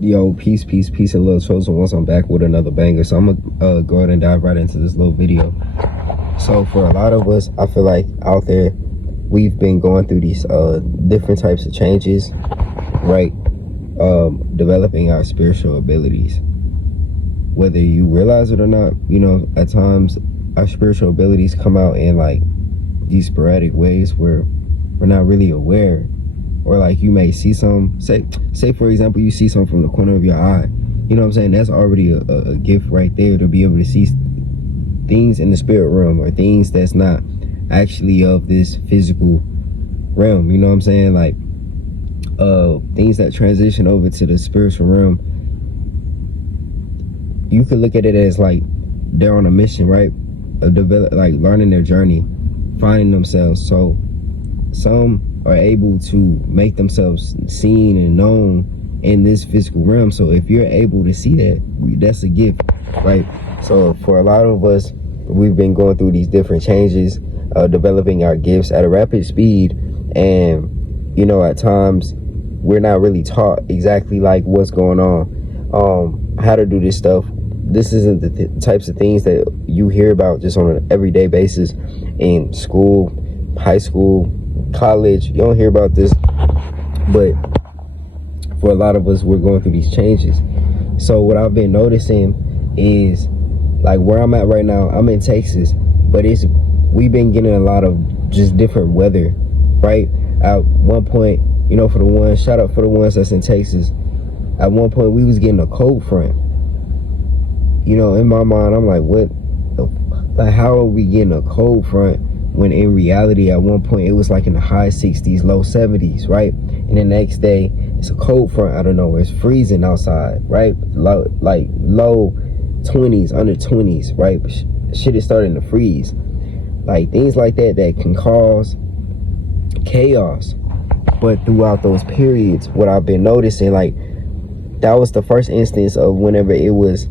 Yo, peace, peace, peace, and little chosen ones. I'm back with another banger. So I'm gonna go ahead and dive right into this little video. So for a lot of us, I feel like out there, we've been going through these different types of changes, right? Developing our spiritual abilities. Whether you realize it or not, you know, at times our spiritual abilities come out in like these sporadic ways where we're not really aware. Or like you may see some, say for example, you see something from the corner of your eye. You know what I'm saying? That's already a gift right there, to be able to see things in the spirit realm, or things that's not actually of this physical realm. You know what I'm saying? Like things that transition over to the spiritual realm. You could look at it as like they're on a mission, right? Of like learning their journey, finding themselves. So some are able to make themselves seen and known in this physical realm. So if you're able to see that, that's a gift, right? So for a lot of us, we've been going through these different changes, developing our gifts at a rapid speed, and you know, at times we're not really taught exactly like what's going on, how to do this stuff. This isn't the types of things that you hear about just on an everyday basis in school, high school, college. You don't hear about this. But for a lot of us, we're going through these changes. So what I've been noticing is, like where I'm at right now, I'm in Texas, but we've been getting a lot of just different weather, right? At one point, you know, for the ones, shout out for the ones that's in Texas, at one point we was getting a cold front. You know, in my mind, I'm like, what? Like, how are we getting a cold front when in reality, at one point, it was like in the high 60s, low 70s, right? And the next day, it's a cold front out of nowhere. It's freezing outside, right? Low 20s, under 20s, right? Shit is starting to freeze. Like, things like that can cause chaos. But throughout those periods, what I've been noticing, like, that was the first instance of whenever it was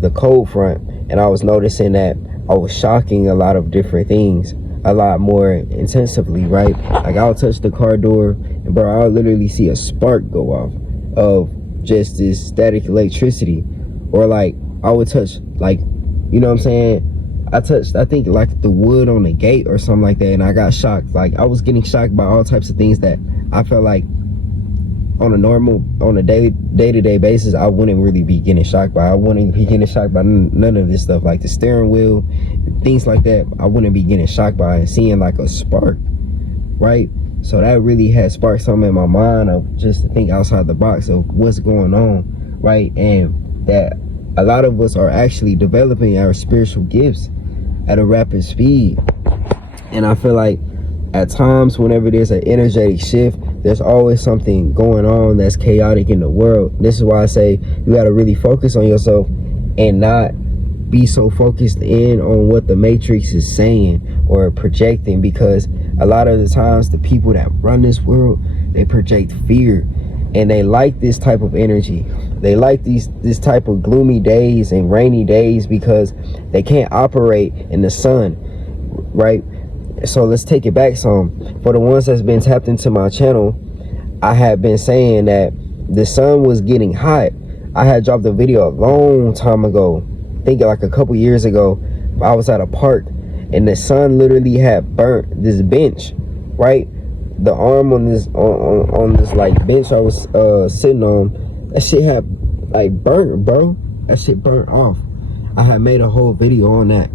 the cold front, and I was noticing that I was shocking a lot of different things a lot more intensively, right? Like I'll touch the car door and bro, I'll literally see a spark go off of just this static electricity. Or like I would touch, like, you know what I'm saying, I touched, I think like the wood on the gate or something like that, and I got shocked. Like I was getting shocked by all types of things that I felt like on a day-to-day basis I wouldn't really be getting shocked by. I wouldn't be getting shocked by none of this stuff, like the steering wheel, things like that. I wouldn't be getting shocked by and seeing like a spark, right? So that really had sparked something in my mind of just to think outside the box of what's going on, right? And that a lot of us are actually developing our spiritual gifts at a rapid speed. And I feel like at times whenever there's an energetic shift, there's always something going on that's chaotic in the world. This is why I say you got to really focus on yourself and not be so focused in on what the matrix is saying or projecting, because a lot of the times the people that run this world, they project fear, and they like this type of energy. They like this type of gloomy days and rainy days because they can't operate in the sun, right? So let's take it back some. For the ones that's been tapped into my channel, I have been saying that the sun was getting hot. I had dropped a video a long time ago, I think like a couple years ago. I was at a park and the sun literally had burnt this bench, right? The arm on this on this like bench I was sitting on, that shit had like burnt, bro. That shit burnt off. I had made a whole video on that.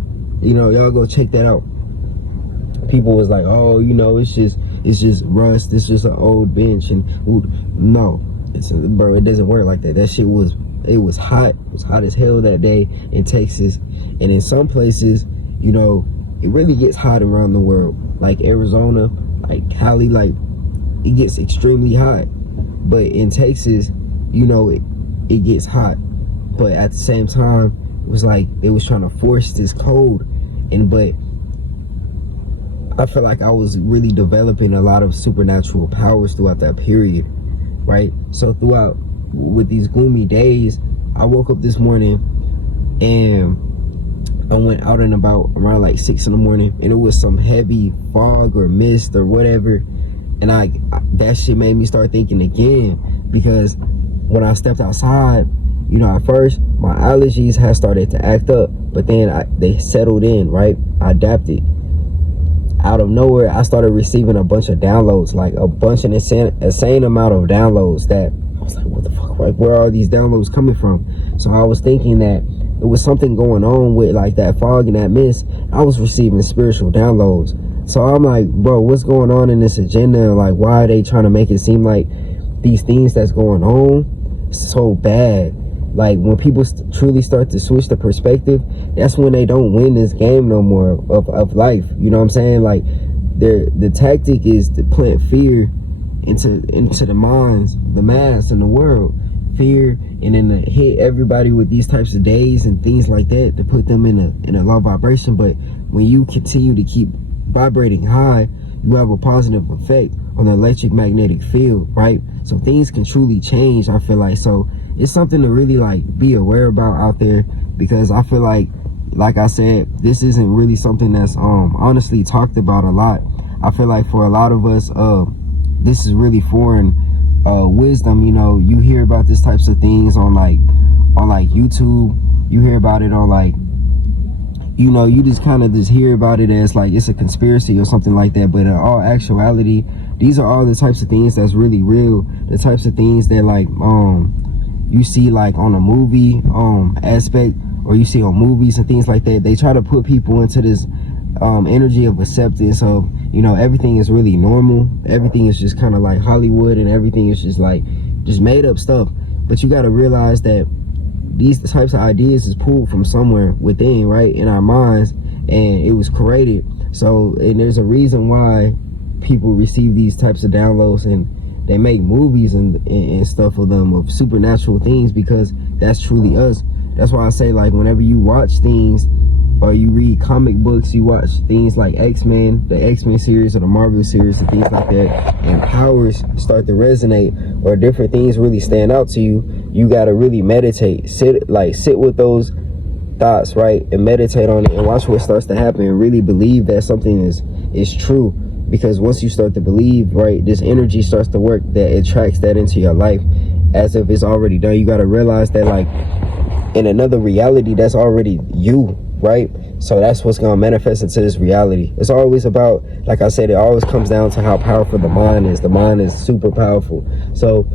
You know, y'all go check that out. People was like, oh, you know, it's just rust, it's just an old bench. And no, bro, it doesn't work like that. That shit was hot. It was hot as hell that day in Texas. And in some places, you know, it really gets hot around the world, like Arizona, like Cali, like it gets extremely hot. But in Texas, you know, it gets hot, but at the same time it was like they was trying to force this cold. But I feel like I was really developing a lot of supernatural powers throughout that period, right? So throughout, with these gloomy days, I woke up this morning and I went out and about around like 6 in the morning, and it was some heavy fog or mist or whatever, and that shit made me start thinking again, because when I stepped outside, you know, at first my allergies had started to act up, but then they settled in, right? I adapted. Out of nowhere, I started receiving a bunch of downloads, like a bunch of insane amount of downloads that I was like, what the fuck, like, where are these downloads coming from? So I was thinking that it was something going on with like that fog and that mist. I was receiving spiritual downloads. So I'm like, bro, what's going on in this agenda? Like, why are they trying to make it seem like these things that's going on so bad? Like, when people truly start to switch the perspective, that's when they don't win this game no more of life. You know what I'm saying? Like, the tactic is to plant fear into the minds, the mass, and the world. Fear, and then to hit everybody with these types of days and things like that to put them in a low vibration. But when you continue to keep vibrating high, you have a positive effect on the electromagnetic field, right? So things can truly change, I feel like. So it's something to really like be aware about out there, because I feel like I said, this isn't really something that's honestly talked about a lot. I feel like for a lot of us, this is really foreign wisdom. You know, you hear about these types of things on like YouTube. You hear about it on like, you know, you just kind of just hear about it as like it's a conspiracy or something like that. But in all actuality, these are all the types of things that's really real. The types of things that like you see like on a movie aspect, or you see on movies and things like that. They try to put people into this energy of acceptance of, you know, everything is really normal, everything is just kind of like Hollywood, and everything is just like just made up stuff. But you got to realize that these types of ideas is pulled from somewhere within, right, in our minds, and it was created. So, and there's a reason why people receive these types of downloads, and they make movies and stuff of them, of supernatural things, because that's truly us. That's why I say, like, whenever you watch things or you read comic books, you watch things like X-Men, the X-Men series or the Marvel series and things like that, and powers start to resonate or different things really stand out to you, you got to really meditate, sit with those thoughts, right, and meditate on it and watch what starts to happen, and really believe that something is true. Because once you start to believe, right, this energy starts to work that attracts that into your life as if it's already done. You got to realize that, like, in another reality, that's already you, right? So that's what's going to manifest into this reality. It's always about, like I said, it always comes down to how powerful the mind is. The mind is super powerful. So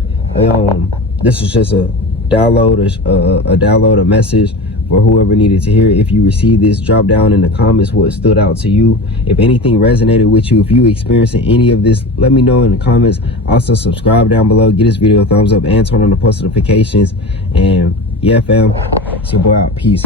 this is just a download, a message for whoever needed to hear it. If you received this, drop down in the comments what stood out to you. If anything resonated with you, if you experiencing any of this, let me know in the comments. Also, subscribe down below, give this video a thumbs up, and turn on the post notifications. And yeah, fam, it's your boy out. Peace.